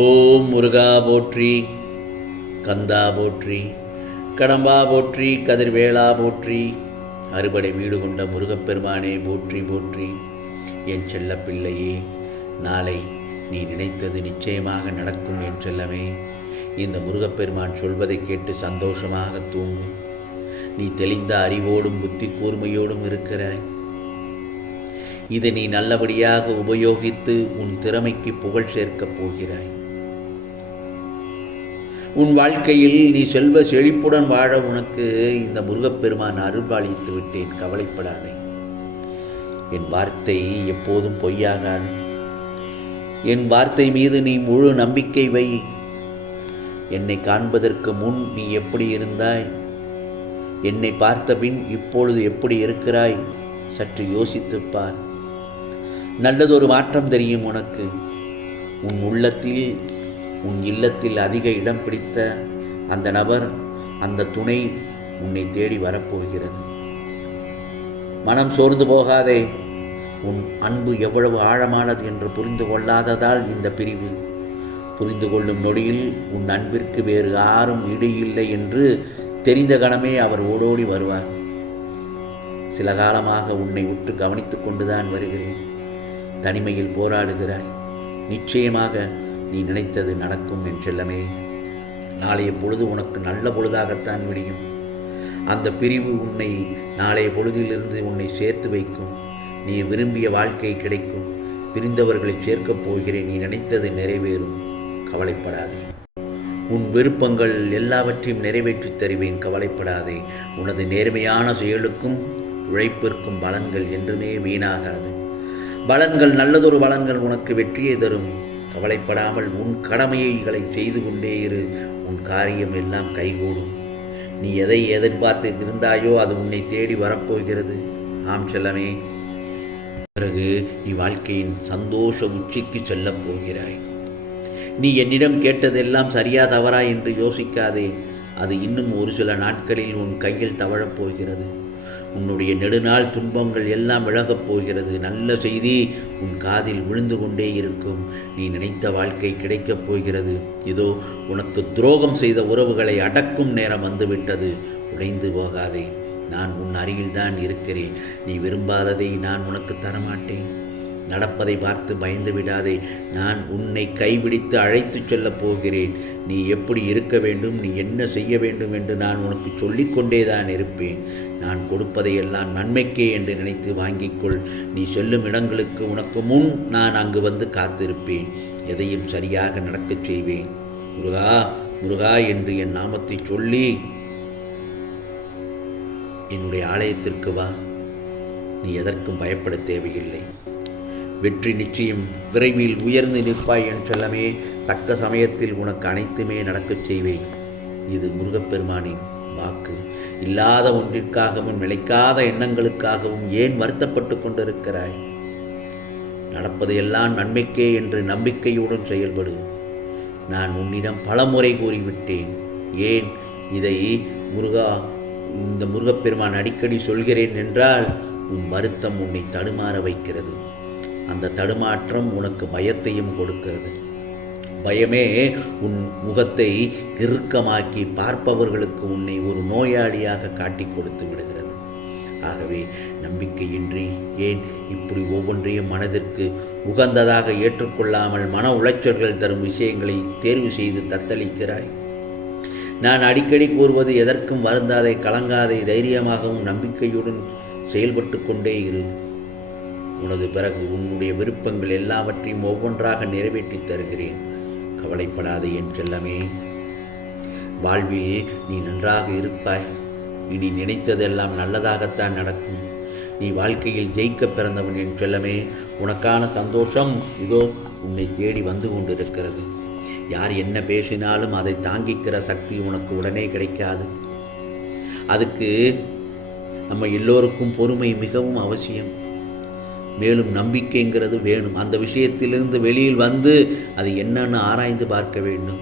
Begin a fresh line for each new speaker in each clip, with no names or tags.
ஓம் முருகா போற்றி கந்தா போற்றி கடம்பா போற்றி கதிர்வேளா போற்றி அறுபடை வீடு கொண்ட முருகப்பெருமானே போற்றி போற்றி. என் செல்ல பிள்ளையே நாளை நீ நினைத்தது நிச்சயமாக நடக்கும் என் செல்லமே. இந்த முருகப்பெருமான் சொல்வதை கேட்டு சந்தோஷமாக தூங்கு. நீ தெளிந்த அறிவோடும் புத்தி கூர்மையோடும் இருக்கிறாய். இதை நீ நல்லபடியாக உபயோகித்து உன் திறமைக்கு புகழ் சேர்க்கப் போகிறாய். உன் வாழ்க்கையில் நீ செல்வ செழிப்புடன் வாழ உனக்கு இந்த முருகப்பெருமான் அருள்பாலித்து விட்டேன். கவலைப்படாதே. என் வார்த்தை எப்போதும் பொய்யாகாது. என் வார்த்தை மீது நீ முழு நம்பிக்கை வை. என்னை காண்பதற்கு முன் நீ எப்படி இருந்தாய்? என்னை பார்த்த பின் இப்பொழுது எப்படி இருக்கிறாய்? சற்று யோசித்துப்பார் நல்லதொரு மாற்றம் தெரியும் உனக்கு. உன் உள்ளத்தில் உன் இல்லத்தில் அதிக இடம் பிடித்த அந்த நபர் அந்த துணை உன்னை தேடி வரப்போகிறது. மனம் சோர்ந்து போகாதே. உன் அன்பு எவ்வளவு ஆழமானது என்று புரிந்து கொள்ளாததால் இந்த பிரிவு. புரிந்து கொள்ளும் நொடியில் உன் அன்பிற்கு வேறு யாரும் இடு இல்லை என்று தெரிந்த கணமே அவர் ஓடோடி வருவார். சில காலமாக உன்னை உற்று கவனித்துக் கொண்டுதான் வருகிறேன். தனிமையில் போராடுகிறாய். நிச்சயமாக நீ நினைத்தது நடக்கும் என் செல்லமே. நாளைய பொழுது உனக்கு நல்ல பொழுதாகத்தான் விடியும். அந்த பிரிவு உன்னை நாளைய பொழுதிலிருந்து உன்னை சேர்த்து வைக்கும். நீ விரும்பிய வாழ்க்கை கிடைக்கும். பிரிந்தவர்களை சேர்க்கப் போகிறேன். நீ நினைத்தது நிறைவேறும். கவலைப்படாதே. உன் விருப்பங்கள் எல்லாவற்றையும் நிறைவேற்றித் தருவேன். கவலைப்படாதே. உனது நேர்மையான செயலுக்கும் உழைப்பிற்கும் பலன்கள் என்றுமே வீணாகாது. பலன்கள் நல்லதொரு பலன்கள் உனக்கு வெற்றியை தரும். கவலைப்படாமல் உன் கடமையைகளை செய்து கொண்டே இரு. உன் காரியம் எல்லாம் கைகூடும். நீ எதை எதிர்பார்த்து இருந்தாயோ அது உன்னை தேடி வரப்போகிறது. ஆம் செல்லமே. பிறகு நீ வாழ்க்கையின் சந்தோஷ உச்சிக்கு செல்லப் போகிறாய். நீ என்னிடம் கேட்டதெல்லாம் சரியா தவறா என்று யோசிக்காதே. அது இன்னும் ஒரு சில நாட்களில் உன் கையில் தவழப் போகிறது. உன்னுடைய நெடுநாள் துன்பங்கள் எல்லாம் விலகப் போகிறது. நல்ல செய்தி உன் காதில் விழுந்து கொண்டே இருக்கும். நீ நினைத்த வாழ்க்கை கிடைக்கப் போகிறது. இதோ உனக்கு துரோகம் செய்த உறவுகளை அடக்கும் நேரம் வந்துவிட்டது. உடைந்து போகாதே. நான் உன் அருகில்தான் இருக்கிறேன். நீ விரும்பாததை நான் உனக்கு தரமாட்டேன். நடப்பதை பார்த்து பயந்து விடாதே. நான் உன்னை கைபிடித்து அழைத்துச் செல்லப் போகிறேன். நீ எப்படி இருக்க வேண்டும்? நீ என்ன செய்ய வேண்டும் என்று நான் உனக்கு சொல்லிக்கொண்டே தான் இருப்பேன். நான் கொடுப்பதையெல்லாம் நன்மைக்கே என்று நினைத்து வாங்கிக்கொள் நீ செல்லும் இடங்களுக்கு உனக்கு முன் நான் அங்கு வந்து காத்திருப்பேன். எதையும் சரியாக நடக்கச் செய்வேன். முருகா முருகா என்று என் நாமத்தை சொல்லி என்னுடைய ஆலயத்திற்கு வா. நீ எதற்கும் பயப்பட தேவையில்லை. வெற்றி நிச்சயம் விரைவில் உயர்ந்து நிற்பாய் என் செல்லமே தக்க சமயத்தில் உனக்கு அனைத்துமே நடக்கச் செய்வேன். இது முருகப்பெருமானின் வாக்கு. இல்லாத ஒன்றிற்காகவும் நிலைக்காத எண்ணங்களுக்காகவும் ஏன் வருத்தப்பட்டு கொண்டிருக்கிறாய்? நடப்பதையெல்லாம் நன்மைக்கே என்று நம்பிக்கையுடன் செயல்படு. நான் உன்னிடம் பலமுறை கூறிவிட்டேன். ஏன் இதை முருகா இந்த முருகப்பெருமான் அடிக்கடி சொல்கிறேன் என்றால் உன் வருத்தம் உன்னை தடுமாற வைக்கிறது. அந்த தடுமாற்றம் உனக்கு பயத்தையும் கொடுக்கிறது. பயமே உன் முகத்தை இறுக்கமாக்கி பார்ப்பவர்களுக்கு உன்னை ஒரு நோயாளியாக காட்டி கொடுத்து விடுகிறது. ஆகவே நம்பிக்கையின்றி ஏன் இப்படி ஒவ்வொன்றையும் மனதிற்கு உகந்ததாக ஏற்றுக்கொள்ளாமல் மன உளைச்சல்கள் தரும் விஷயங்களை தேர்வு செய்து தத்தளிக்கிறாய்? நான் அடிக்கடி கூறுவது எதற்கும் வருந்தாதை கலங்காதே தைரியமாகவும் நம்பிக்கையுடன் செயல்பட்டு கொண்டே இரு. உனது பிறகு உன்னுடைய விருப்பங்கள் எல்லாவற்றையும் ஒவ்வொன்றாக நிறைவேற்றி தருகிறேன். கவலைப்படாதே என் செல்லமே வாழ்வில் நீ நன்றாக இருப்பாய். இனி நினைத்ததெல்லாம் நல்லதாகத்தான் நடக்கும். நீ வாழ்க்கையில் ஜெயிக்க பிறந்தவன் என் செல்லமே உனக்கான சந்தோஷம் இதோ உன்னை தேடி வந்து கொண்டிருக்கிறது. யார் என்ன பேசினாலும் அதை தாங்கிக்கிற சக்தி உனக்கு உடனே கிடைக்காது. அதுக்கு நம்ம எல்லோருக்கும் பொறுமை மிகவும் அவசியம். மேலும் நம்பிக்கைங்கிறது வேணும். அந்த விஷயத்திலிருந்து வெளியில் வந்து அது என்னன்னு ஆராய்ந்து பார்க்க வேண்டும்.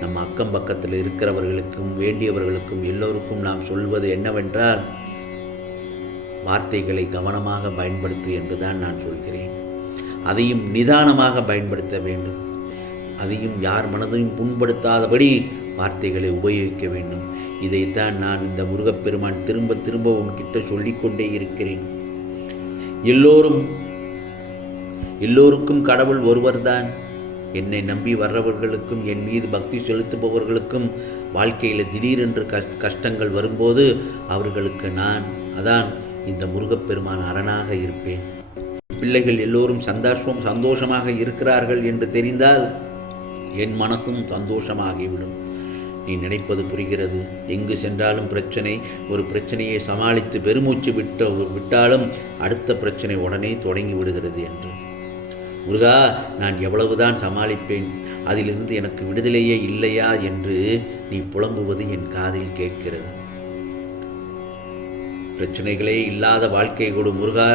நம்ம அக்கம் பக்கத்தில் இருக்கிறவர்களுக்கும் வேண்டியவர்களுக்கும் எல்லோருக்கும் நாம் சொல்வது என்னவென்றால் வார்த்தைகளை கவனமாக பயன்படுத்து என்றுதான் நான் சொல்கிறேன். அதையும் நிதானமாக பயன்படுத்த வேண்டும். அதையும் யார் மனதையும் புண்படுத்தாதபடி வார்த்தைகளை உபயோகிக்க வேண்டும். இதைத்தான் நான் இந்த முருகப்பெருமான் திரும்ப திரும்ப உன்கிட்ட சொல்லிக்கொண்டே இருக்கிறேன். எல்லோரும் எல்லோருக்கும் கடவுள் ஒருவர்தான். என்னை நம்பி வர்றவர்களுக்கும் என் மீது பக்தி செலுத்துபவர்களுக்கும் வாழ்க்கையில் திடீரென்று கஷ்டங்கள் வரும்போது அவர்களுக்கு நான் அதான் இந்த முருகப்பெருமான் அரணாக இருப்பேன். பிள்ளைகள் எல்லோரும் சந்தோஷம் சந்தோஷமாக இருக்கிறார்கள் என்று தெரிந்தால் என் மனசும் சந்தோஷமாகிவிடும். நீ நினைப்பது புரிகிறது. எங்கு சென்றாலும் பிரச்சனை ஒரு பிரச்சனையை சமாளித்து பெருமூச்சு விட்ட விட்டாலும் அடுத்த பிரச்சனை உடனே தொடங்கி விடுகிறது என்று. முருகா நான் எவ்வளவுதான் சமாளிப்பேன் அதிலிருந்து எனக்கு விடுதலையே இல்லையா என்று நீ புலம்புவது என் காதில் கேட்கிறது. பிரச்சனைகளே இல்லாத வாழ்க்கை கொடு முருகா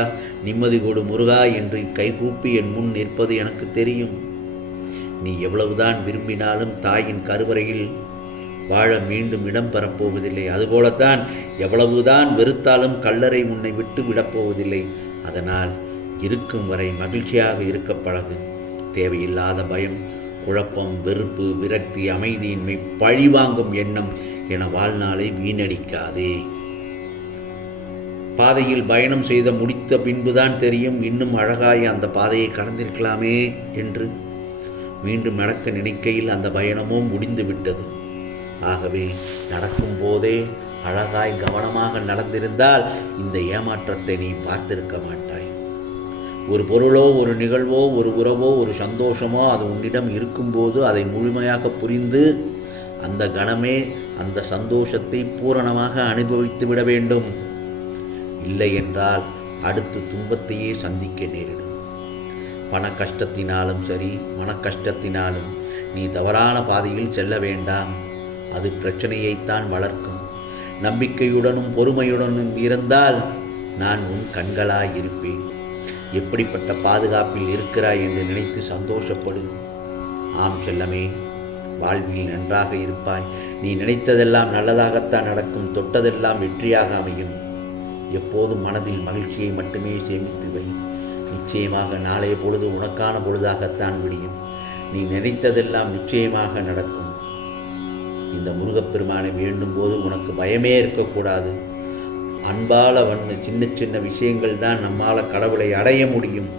நிம்மதி கொடு முருகா என்று கைகூப்பி என் முன் நிற்பது எனக்கு தெரியும். நீ எவ்வளவுதான் விரும்பினாலும் தாயின் கருவறையில் வாழ மீண்டும் இடம் பெறப்போவதில்லை. அதுபோலத்தான் எவ்வளவுதான் வெறுத்தாலும் கல்லறை உன்னை விட்டு விடப்போவதில்லை. அதனால் இருக்கும் வரை மகிழ்ச்சியாக இருக்க பழகு. தேவையில்லாத பயம் குழப்பம் வெறுப்பு விரக்தி அமைதியின்மை பழிவாங்கும் எண்ணம் என வாழ்நாளை வீணடிக்காதே. பாதையில் பயணம் செய்த முடித்த பின்புதான் தெரியும் இன்னும் அழகாய் அந்த பாதையை கடந்திருக்கலாமே என்று. மீண்டும் நடக்க நினைக்கையில் அந்த பயணமும் முடிந்து விட்டது ஆகவே நடக்கும் போதே அழகாய் கவனமாக நடந்திருந்தால் இந்த ஏமாற்றத்தை நீ பார்த்திருக்க மாட்டாய். ஒரு பொருளோ ஒரு நிகழ்வோ ஒரு உறவோ ஒரு சந்தோஷமோ அது உன்னிடம் இருக்கும்போது அதை முழுமையாக புரிந்து அந்த கணமே அந்த சந்தோஷத்தை பூரணமாக அனுபவித்து விட வேண்டும். இல்லை என்றால் அடுத்து துன்பத்தையே சந்திக்க நேரிடும். பண கஷ்டத்தினாலும் சரி மன கஷ்டத்தினாலும் நீ தவறான பாதையில் செல்ல வேண்டாம். அது பிரச்சனையைத்தான் வளர்க்கும். நம்பிக்கையுடனும் பொறுமையுடனும் இருந்தால் நான் உன் கண்களாய் இருப்பேன் எப்படிப்பட்ட பாதுகாப்பில் இருக்கிறாய் என்று நினைத்து சந்தோஷப்படு. ஆம் செல்லமே வாழ்வில் நன்றாக இருப்பாய். நீ நினைத்ததெல்லாம் நல்லதாகத்தான் நடக்கும் தொட்டதெல்லாம் வெற்றியாக அமையும். எப்போதும் மனதில் மகிழ்ச்சியை மட்டுமே சேமித்து வை. நிச்சயமாக நாளைய பொழுது உனக்கான பொழுதாகத்தான் விடியும். நீ நினைத்ததெல்லாம் நிச்சயமாக நடக்கும். இந்த முருகப்பெருமானை வேண்டும் போது உனக்கு பயமே இருக்கக்கூடாது. அன்பால் வண்ணு சின்ன சின்ன விஷயங்கள் தான் நம்மால் கடவுளை அடைய முடியும்.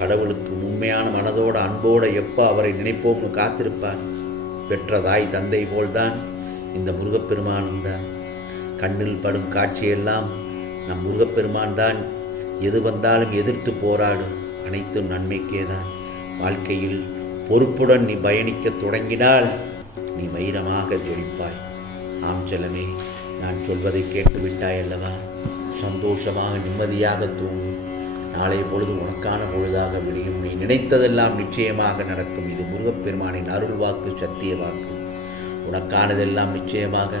கடவுளுக்கு உண்மையான மனதோட அன்போடு எப்போ அவரை நினைப்போம்னு காத்திருப்பார். பெற்ற தாய் தந்தை போல்தான் இந்த முருகப்பெருமானும் தான் கண்ணில் படும் காட்சியெல்லாம் நம் முருகப்பெருமான் தான் எது வந்தாலும் எதிர்த்து போராடும் அனைத்தும் நன்மைக்கே தான் வாழ்க்கையில் பொறுப்புடன் நீ பயணிக்கத் தொடங்கினால் நீ வைரமாக ஜொலிப்பாய். ஆம் செல்லமே நான் சொல்வதை கேட்டு விட்டாய் அல்லவா? சந்தோஷமாக நிம்மதியாக தூங்கும் நாளைய பொழுது உனக்கான பொழுதாக விடியும். நீ நினைத்ததெல்லாம் நிச்சயமாக நடக்கும். இது முருகப்பெருமானின் அருள் வாக்கு சத்திய வாக்கு. உனக்கானதெல்லாம் நிச்சயமாக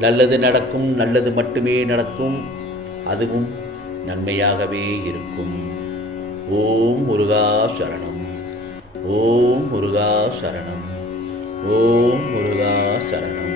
நல்லது நடக்கும். நல்லது மட்டுமே நடக்கும். அதுவும் நன்மையாகவே இருக்கும். ஓம் முருகா சரணம். ஓம் முருகா சரணம். ஓம் முருகா சரணம்.